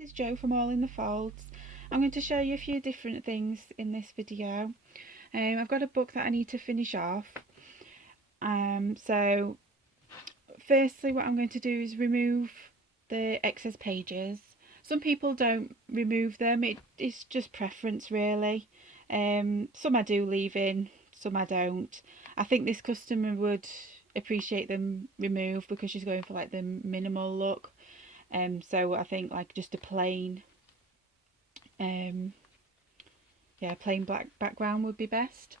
This is Jo from All in the Folds. I'm going to show you a few different things in this video. I've got a book that I need to finish off. So firstly what I'm going to do is remove the excess pages. Some people don't remove them, it's just preference really. Some I do leave in, some I don't. I think this customer would appreciate them removed because she's going for like the minimal look. So I think like just a plain plain black background would be best.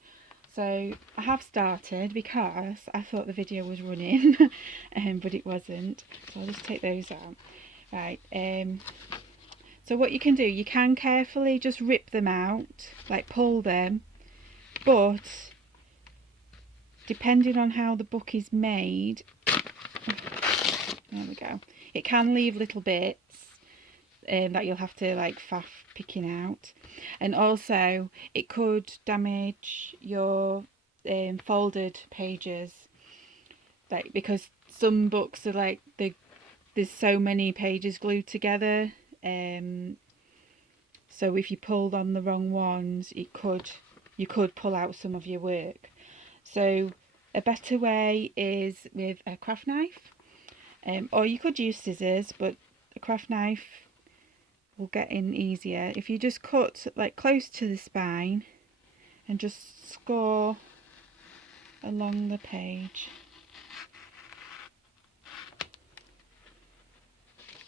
So I have started because I thought the video was running but it wasn't, so I'll just take those out. Right, so what you can do, you can carefully just rip them out, like pull them, but depending on how the book is made, there we go, it can leave little bits that you'll have to like faff picking out, and also it could damage your folded pages, like because some books are like there's so many pages glued together, so if you pulled on the wrong ones you could pull out some of your work. So a better way is with a craft knife, or you could use scissors, but a craft knife will get in easier if you just cut like close to the spine and just score along the page,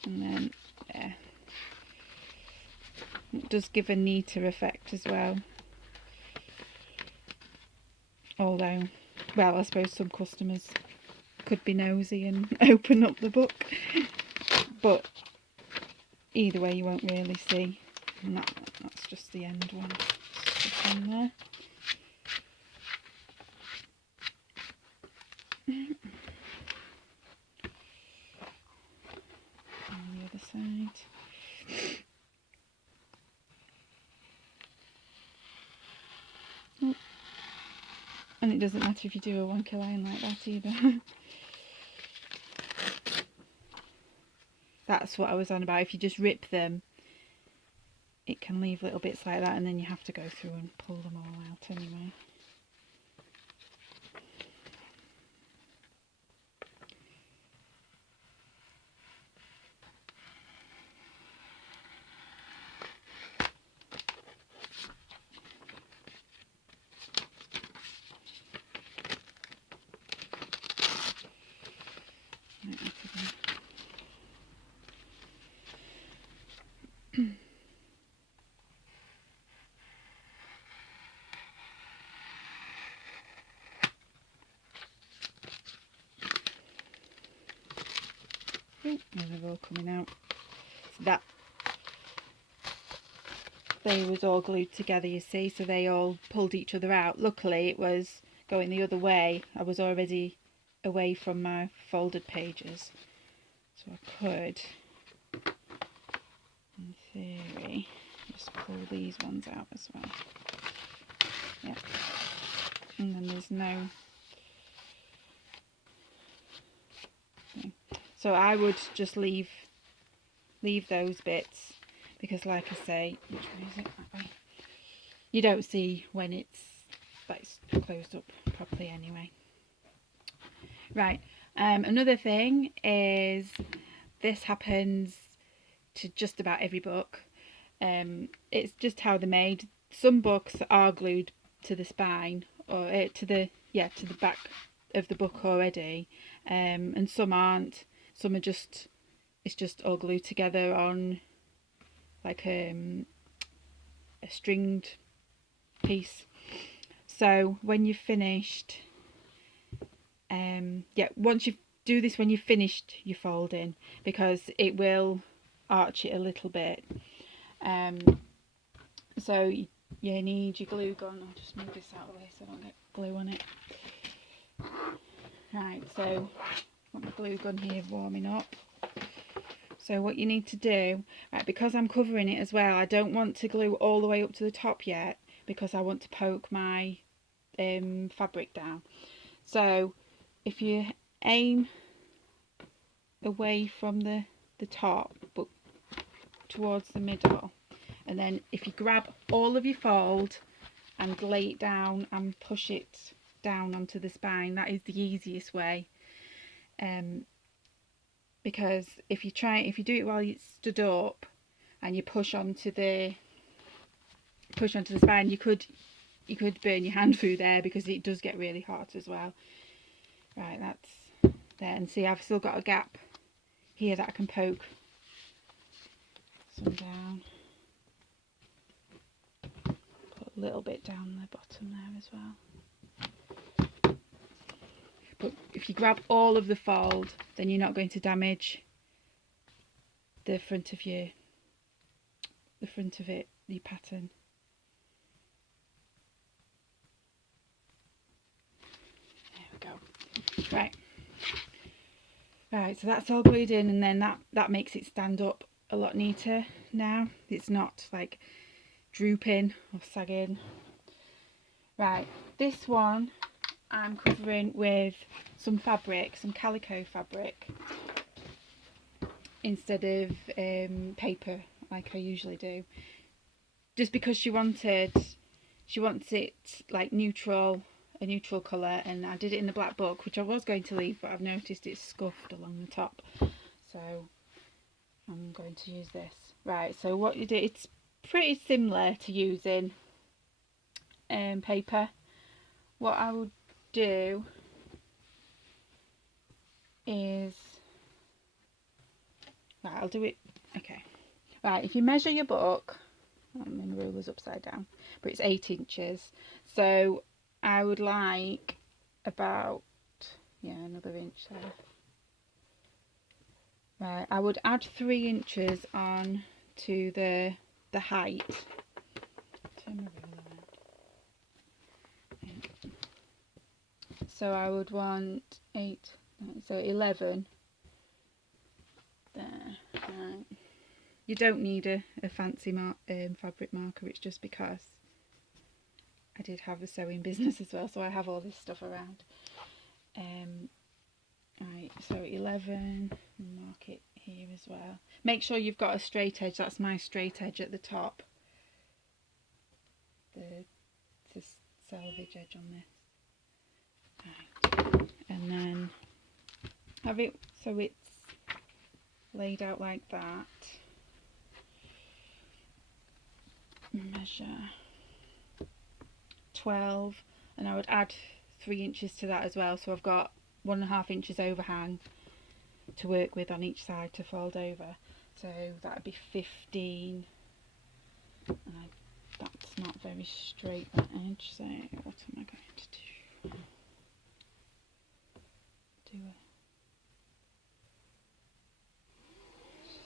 and then it does give a neater effect as well, although, well, I suppose some customers could be nosy and open up the book, but either way you won't really see. And that's just the end one. Stick in there. On the other side. Oh. And it doesn't matter if you do a wonky line like that either. That's what I was on about. If you just rip them, it can leave little bits like that, and then you have to go through and pull them all out anyway. Oh, they're all coming out. That they was all glued together, you see, so they all pulled each other out. Luckily it was going the other way. I was already away from my folded pages, so I could, in theory, just pull these ones out as well. Yeah, and then there's no thing. So I would just leave those bits, because like I say, which one is it? That way. You don't see when it's closed up properly anyway. Right, another thing is, this happens to just about every book. It's just how they're made. Some books are glued to the spine, or to the back of the book already, and some aren't. Some are just, it's just all glued together on like a stringed piece. So when you've finished, once you do this, when you've finished your folding, because it will arch it a little bit, so you need your glue gun. I'll just move this out of the way so I don't get glue on it. Right, so I've got my glue gun here warming up. So what you need to do, right, because I'm covering it as well, I don't want to glue all the way up to the top yet, because I want to poke my fabric down. So if you aim away from the top but towards the middle, and then if you grab all of your fold and lay it down and push it down onto the spine, that is the easiest way. Because if you do it while it's stood up and you push onto the spine, you could burn your hand through there, because it does get really hot as well. Right, that's there, and see, I've still got a gap here that I can poke some down. Put a little bit down the bottom there as well. But if you grab all of the fold, then you're not going to damage the front of your pattern. There we go. Right, so that's all glued in, and then that makes it stand up a lot neater now. It's not like drooping or sagging. Right, this one I'm covering with some fabric, some calico fabric, instead of paper like I usually do, just because she wants it like a neutral colour, and I did it in the black book, which I was going to leave, but I've noticed it's scuffed along the top, so I'm going to use this. Right, so what you do, it's pretty similar to using paper. What I would do is, right, I'll do it, okay. Right, if you measure your book, I mean, the ruler's upside down, but it's 8 inches, so I would like about, yeah, another inch there. Right, I would add 3 inches on to the height. Turn my ruler around. So I would want 8, 9, so 11 there. Right. You don't need a fancy fabric marker, it's just because I did have a sewing business as well, so I have all this stuff around. Right, so 11, mark it here as well. Make sure you've got a straight edge. That's my straight edge at the top. The selvage edge on this. Right, and then have it so it's laid out like that. Measure 12, and I would add 3 inches to that as well, so I've got 1.5 inches overhang to work with on each side to fold over, so that would be 15, and that's not very straight, that edge, so what am I going to do? Do a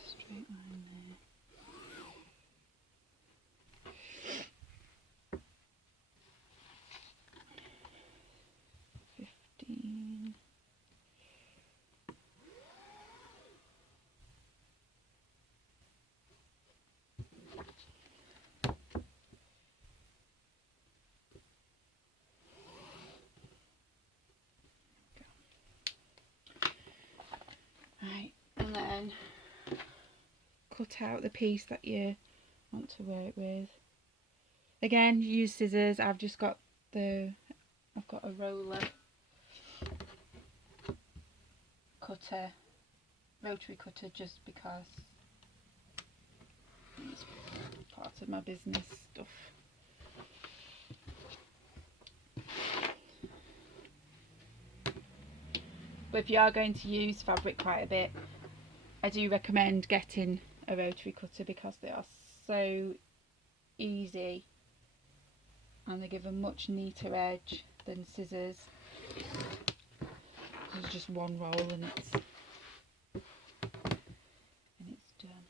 straight line there. Right, and then cut out the piece that you want to work with. Again, use scissors. I've got a roller cutter, rotary cutter, just because it's part of my business stuff. But if you are going to use fabric quite a bit, I do recommend getting a rotary cutter, because they are so easy and they give a much neater edge than scissors. There's just one roll and it's done.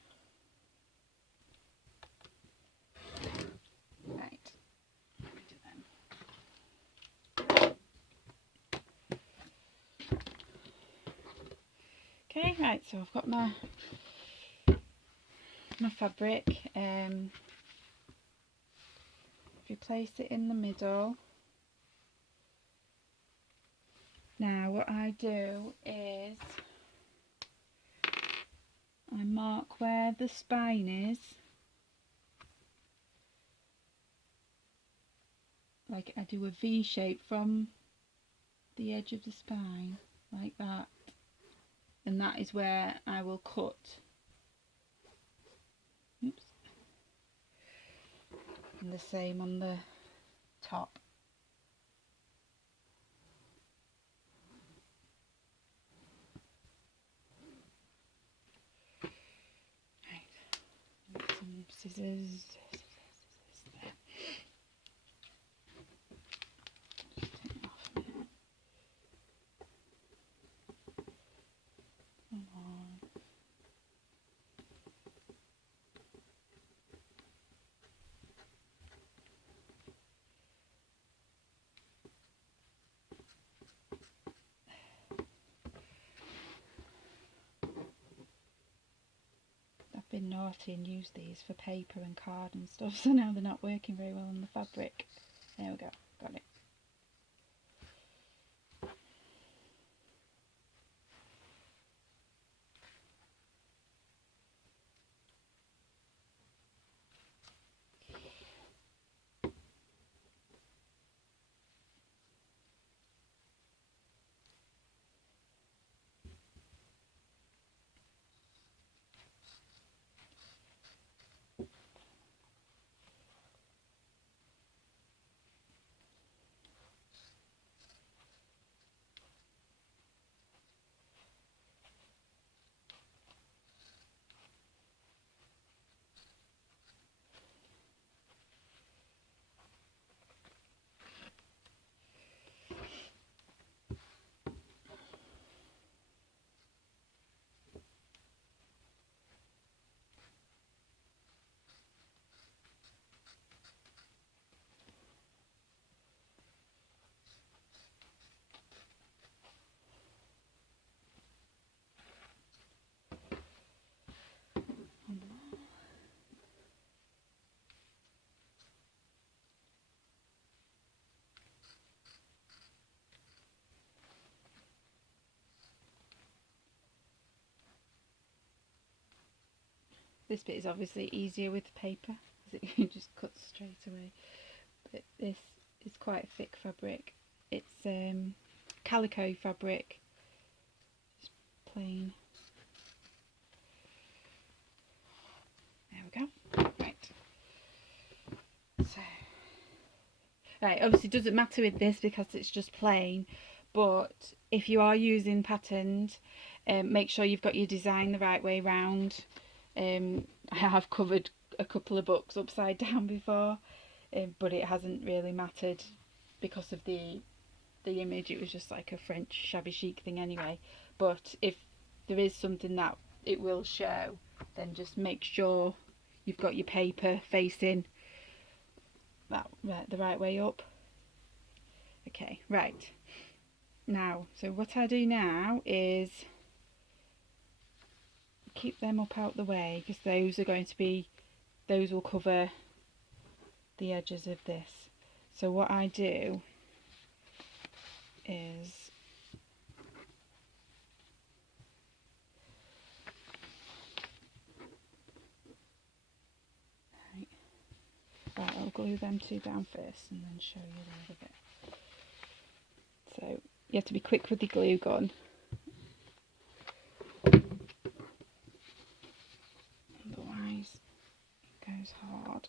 Right. Okay, right, so I've got my fabric. If you place it in the middle. Now what I do is I mark where the spine is, like I do a V shape from the edge of the spine, like that, and that is where I will cut. Oops. And the same on the top. Right. Some scissors. There. Just take it off a minute. Come on. I've been naughty and used these for paper and card and stuff, so now they're not working very well on the fabric. There we go, got it. This bit is obviously easier with paper because it just cuts straight away, but this is quite thick fabric. It's calico fabric, just plain. There we go. Right. So, right, obviously it doesn't matter with this because it's just plain, but if you are using patterned, make sure you've got your design the right way round. I have covered a couple of books upside down before, but it hasn't really mattered because of the image. It was just like a French shabby chic thing anyway. But if there is something that it will show, then just make sure you've got your paper facing that the right way up. Okay, right. Now, so what I do now is keep them up out the way because those will cover the edges of this. So what I do is right, I'll glue them two down first and then show you the other bit. So you have to be quick with the glue gun. Otherwise it goes hard.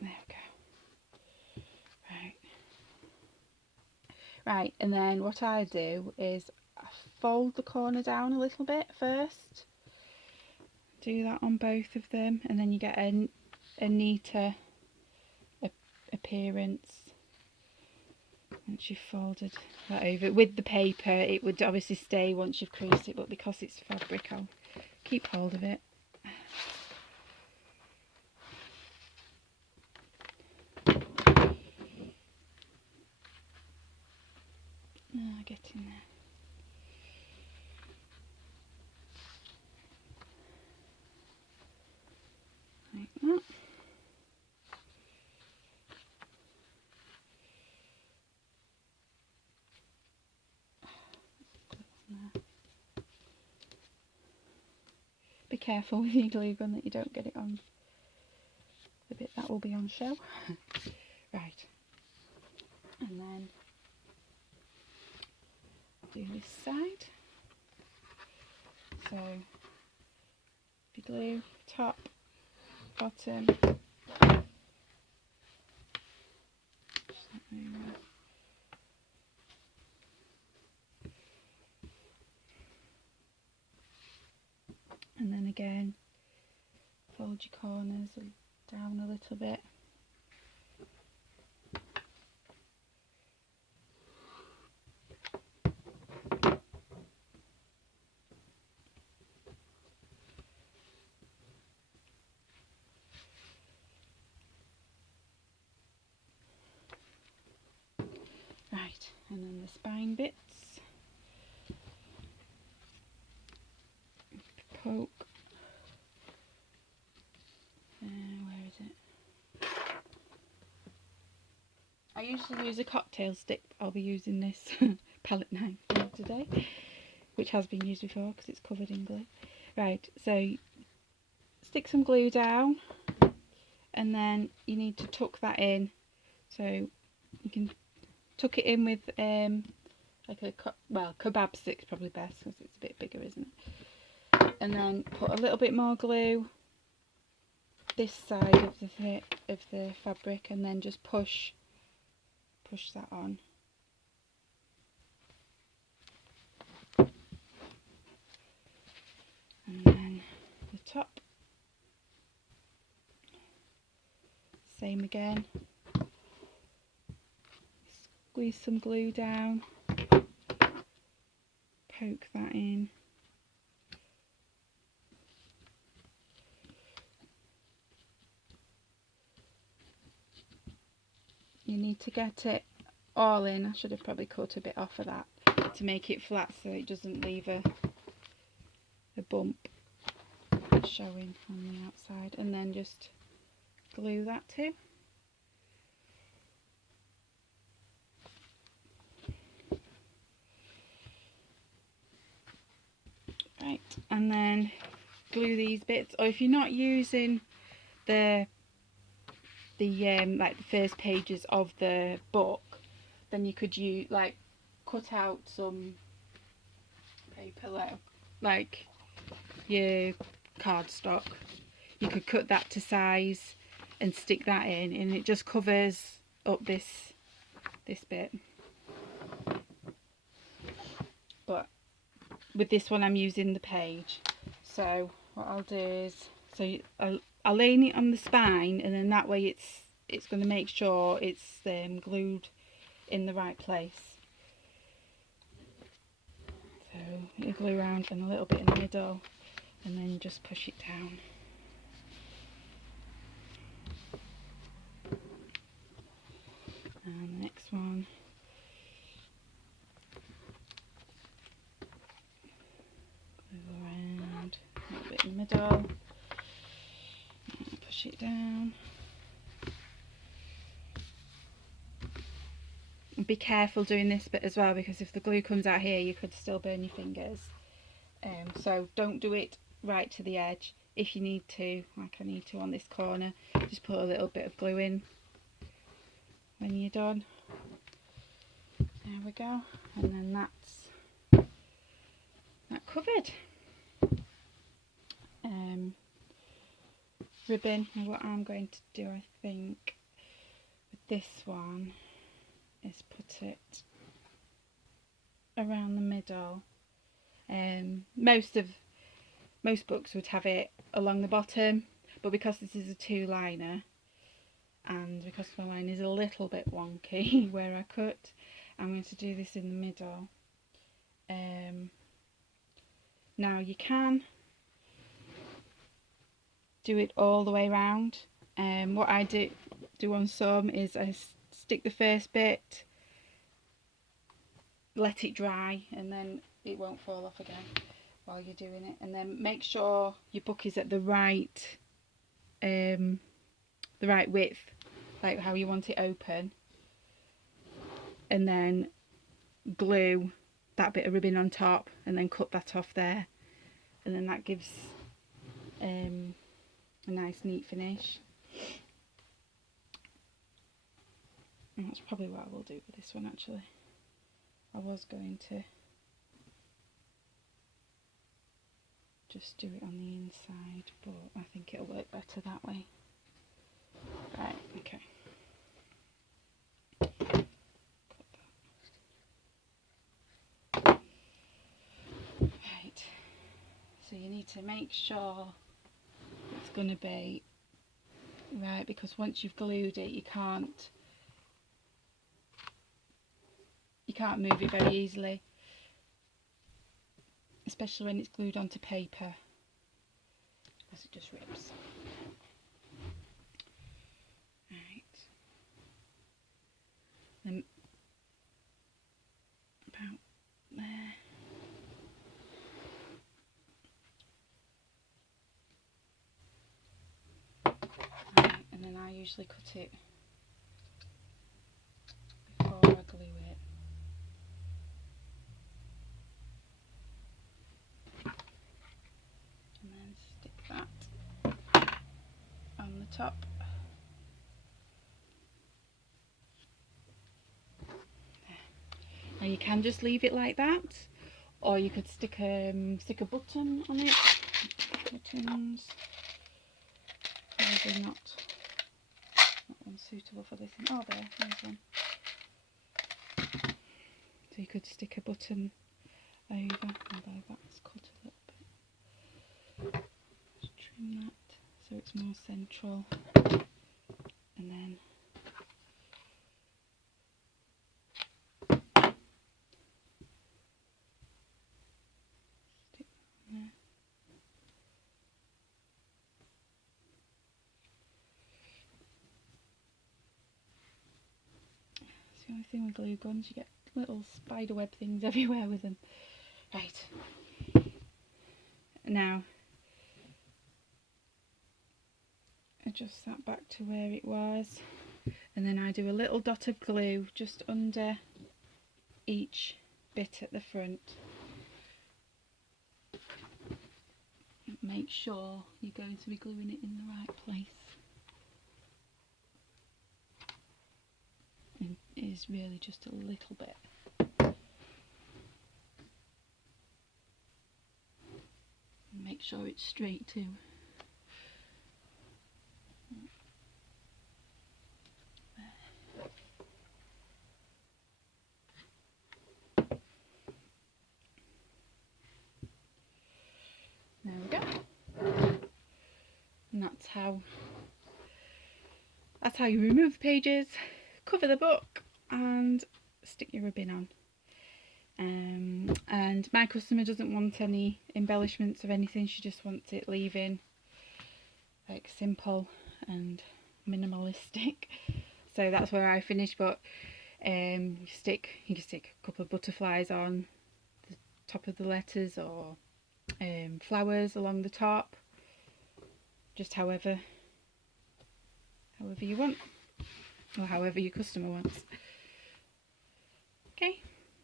There we go. Right. Right, and then what I do is I fold the corner down a little bit first. Do that on both of them, and then you get a neater appearance once you've folded that over. With the paper it would obviously stay once you've creased it, but because it's fabric I'll keep hold of it. Get in there. Like that. be careful with your glue gun that you don't get it on the bit that will be on show. Right, and then do this side. So you glue top, bottom, and then again fold your corners down a little bit. Right, and then the spine bits, poke, where is it? I usually use a cocktail stick, but I'll be using this palette knife today, which has been used before because it's covered in glue. Right, so stick some glue down, and then you need to tuck that in. So you can tuck it in with like a kebab stick's probably best because it's a bit bigger, isn't it? And then put a little bit more glue this side of the fabric, and then just push that on. And then the top, same again. Squeeze some glue down, poke that in. You need to get it all in. I should have probably cut a bit off of that to make it flat so it doesn't leave a bump showing on the outside, and then just glue that too. Right, and then glue these bits, or if you're not using the like the first pages of the book, then you could use cut out some paper like your cardstock. You could cut that to size and stick that in, and it just covers up this bit. But with this one I'm using the page, so what I'll do is, I'll lay it on the spine, and then that way it's going to make sure it's glued in the right place. So you glue around and a little bit in the middle, and then just push it down. And the next one, glue around a little bit in the middle, and push it down. And be careful doing this bit as well, because if the glue comes out here you could still burn your fingers. So don't do it right to the edge. If you need to, like I need to on this corner, just put a little bit of glue in when you're done. There we go, and then that's that covered. Ribbon, and what I'm going to do, I think, with this one is put it around the middle. Most books would have it along the bottom, but because this is a two-liner, and because my line is a little bit wonky where I cut, I'm going to do this in the middle. Now you can do it all the way around. What I do on some is I stick the first bit, let it dry, and then it won't fall off again while you're doing it. And then make sure your book is at the right width, like how you want it open, and then glue that bit of ribbon on top, and then cut that off there, and then that gives a nice neat finish. And that's probably what I will do with this one actually. I was going to just do it on the inside, but I think it'll work better that way. Right, okay. Right, so you need to make sure it's going to be right, because once you've glued it, you can't move it very easily, especially when it's glued onto paper, because it just rips. Right, then about there. Right, and then I usually cut it before I glue it. And then stick that on the top. Now you can just leave it like that, or you could stick a button on it. Buttons. Probably not one suitable for this. Oh, there's one. So you could stick a button over, although that's cut a little bit. Just trim that so it's more central, and then stick that in there. It's the only thing with glue guns, you get little spider web things everywhere with them. Right, now adjust that back to where it was, and then I do a little dot of glue just under each bit at the front. Make sure you're going to be gluing it in the right place. And it is really just a little bit. Make sure it's straight too. There we go. And that's how you remove the pages, cover the book, and stick your ribbon on. And my customer doesn't want any embellishments of anything, she just wants it leaving like simple and minimalistic. So that's where I finish, but you can stick a couple of butterflies on the top of the letters, or flowers along the top, just however you want, or however your customer wants. Okay,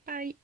bye.